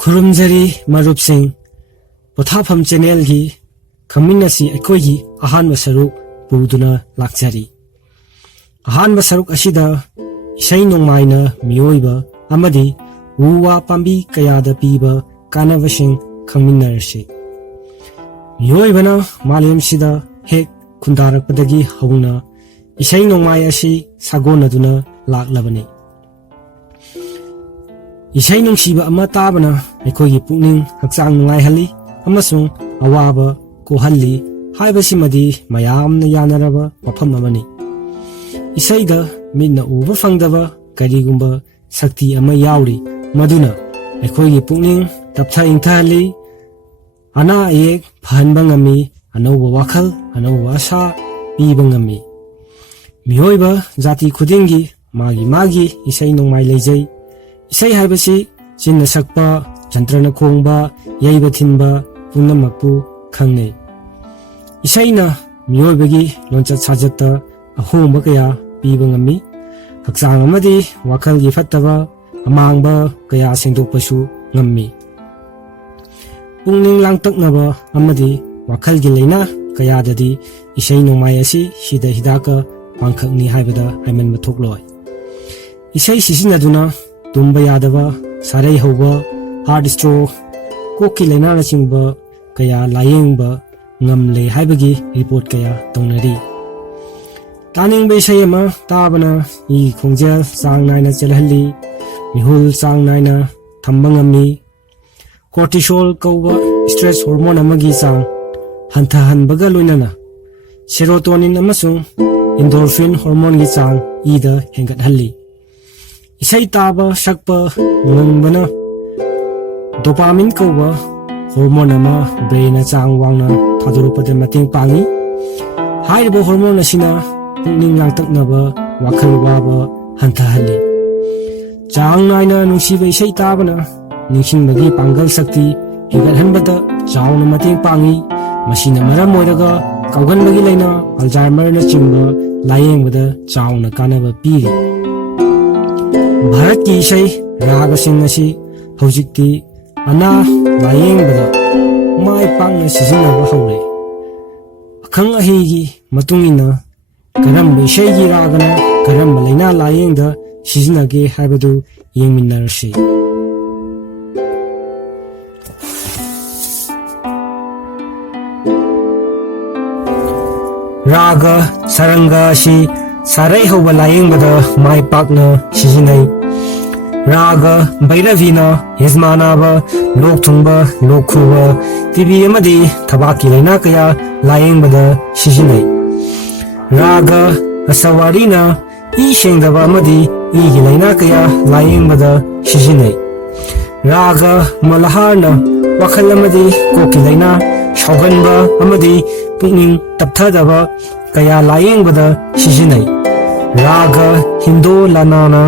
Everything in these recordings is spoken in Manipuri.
खुरुमजरी मरुपसिंग पोथाफम चैनल की खमिनसी अखोगी अहानब सरुक पुदुना लाक्चरी अहानब सरुक असिदा इसै नोंमाइना मियोइबा अमदी उवा पांबी कयादा पीबा कानबसिंग खमिनरसी मियोइबना मालेमसिदा हेक खुंदारकपदगी हौना इसै नोंमाइ असि सागोनदुना लाक्लबनी इसै नुंसिबा अमा ताबना अखोगी पुकनिंग हक्चांग नुंगाइहल्ली अमसुंग अवाबा कोहल्ली हाइबसिमदी मयामना यानरबा वफम अमनी इसैदा मिना उबा फंगदबा करिगुंबा शक्ति अमा याउरी मदुना अखोगी पुकनिंग तपथा इंथहल्ली अना एक फहनबा ngami अनौबा वाखल अनौबा आशा पीबा ngami मिहोइबा जाति खुदिंगी मागी मागी इसै नोंमाइ लेजै इसै हाइबसी चिन्ना सकपा जंत्रना खोंबा यैबा थिनबा पुनमकपु खंगनै इसैना मियोइबगी लोंचत साजत्ता अहोंबा कया पीबा ngami हक्चांग अमदी वाखलगी फत्तबा अमांगबा कया सेंदोकपसु ngami पुंगनिंग लांगतकनबा अमदी वाखलगी लेना कयाददी इसै नोंमाइ असि सिदा हिदाका पांखकनि हाइबदा हाइमनबा थोकलोय इसै सिसिनदुना तुम्बा यादबा सारै हौबा हार्ट स्ट्रोक कोकी लेनाना चिंबा कया लायेंबा ngamle haibagi report kaya tonari taning be sayama tabana I khongjal sang naina chelhalli mihul sang naina thambangami cortisol kauba stress hormone amagi sang hantha hanbaga loinana serotonin amasung endorphin hormone gi sang ida hengat halli isai taba sakpa ngangbana dopamine kauba hormone ama brain na chang wangna thadurupade mating pangi hairibo hormone asina pungning langtaknaba wakhal waba hanthahalli chang naina nungsiba isai tabana ningsingbagi pangal sakti hegathanbada chawna mating pangi masina maram moiraga kauganbagi laina alzheimer na chingba layengbada chawna kanaba piri bharat ki isai raga sing asi hojikti ana layengbada mai pangna sizinaba hore akhang ahigi matungina karamba ishaigi ragana karamba laina layengda sizinage haibadu yengminnarasi raga saranga si sarai hoba layengda mai pakna sizinai raga bairavina hizmanaba lokthungba lokhuba tibi amadi thabaki laina kaya layengda sizinai raga asawarina I shengdaba amadi I gi laina kaya layengda sizinai raga malaharna wakhal amadi koki laina shoganba amadi pungning tapthadaba kaya layengda sizinai raga hindo lanana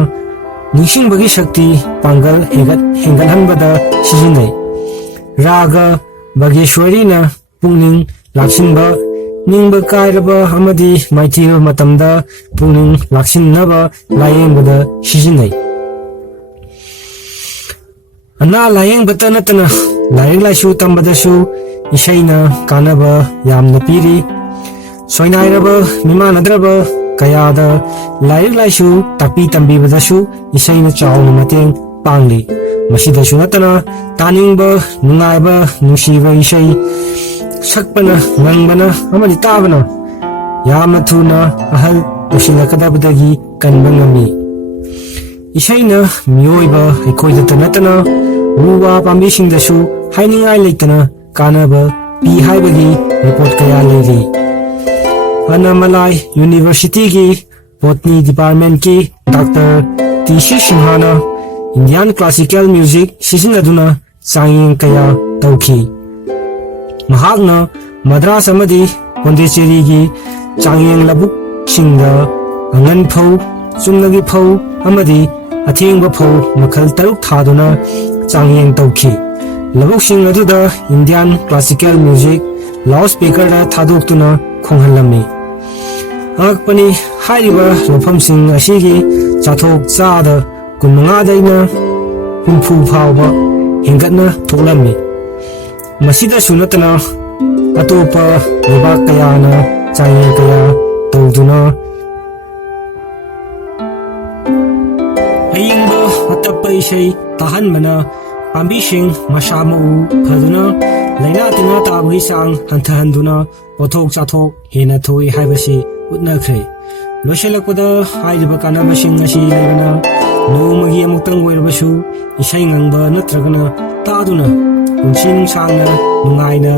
ningsingbagi shakti pangal hengalhanbada sizinai raga bageshwarina pungning laksinba ningba kairaba amadi maithiba matamda pungning laksinnaba layengda sizinai ana layengba natana laring laisu tambadasu isaina kanaba yamna piri soinairaba mimanadraba kayada laring laisu tapi tambibadasu isaina chawna mateng pangli masidasu natana taningba nungaiba nungsiba isai sakpana ngangbana amadi tabana yamna thuna ahal usilakadabadagi kanba ngami isaina miyoiba aikoida natana uwa pambisingdasu hainingai leitana kanaba pi haibagi report kaya leiri Annamalai University ki Botany Department ki Dr. T.C. Sinhana Indian Classical Music sisinaduna sanging kaya tauki mahakna Madras amadi Pondicherry ki changing labuk singda angan phau chumnagi phau amadi athengba phau makhal taruk thaduna changing tauki labuk sing aduda Indian Classical Music loudspeaker da thadoktuna khonghalami akpani hariba lofamsing asigi chathok chada kunmanga daina ꯍꯨꯝꯐꯨ ꯐꯥꯎꯕ ꯍꯦꯟꯒꯠꯅ ꯊꯣꯛꯂꯝꯃꯤ꯫ ꯃꯁꯤꯗꯁꯨ ꯅꯠꯇꯅ ꯑꯇꯣꯞꯄ ꯂꯩꯕꯥꯛ ꯀꯌꯥꯅ ꯆꯥꯡꯌꯦꯡ ꯀꯌꯥ ꯇꯧꯗꯨꯅ ꯑꯏꯪꯕ ꯑꯇꯞꯄ ꯏꯁꯩ ꯇꯥꯍꯟꯕꯅ ꯄꯥꯝꯕꯤꯁꯤꯡ ꯃꯁꯥ ꯃꯎ ꯐꯗꯨꯅ ꯂꯩꯅꯥ ꯇꯤꯟꯅꯥ ꯇꯥꯕꯒꯤ ꯆꯥꯡ ꯍꯟꯊꯍꯟꯗꯨꯅ ꯄꯣꯠꯊꯣꯛ ꯆꯥꯊꯣꯛ ꯍꯦꯟꯅ ꯊꯣꯛꯏ ꯍꯥꯏꯕꯁꯤ ꯎꯠꯅꯈ꯭ꯔꯦ꯫ ꯂꯣꯏꯁꯤꯜꯂꯛꯄꯗ ꯍꯥꯏꯔꯤꯕ ꯀꯥꯟꯅꯕꯁꯤꯡ ꯑꯁꯤ ꯂꯩꯕꯅ ꯅꯣꯡꯃꯒꯤ ꯑꯃꯨꯛꯇꯪ ꯑꯣꯏꯔꯕꯁꯨ ꯏꯁꯩ ꯉꯪꯕ ꯅꯠꯇ꯭ꯔꯒꯅ ꯇꯥꯗꯨꯅ ꯄꯨꯟꯁꯤ ꯅꯨꯡꯁꯥꯡꯅ ꯅꯨꯡꯉꯥꯏꯅ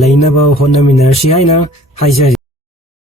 ꯂꯩꯅꯕ ꯍꯣꯠꯅꯃꯤꯟꯅꯔꯁꯤ ꯍꯥꯏꯅ ꯍꯥꯏꯖꯔꯤ꯫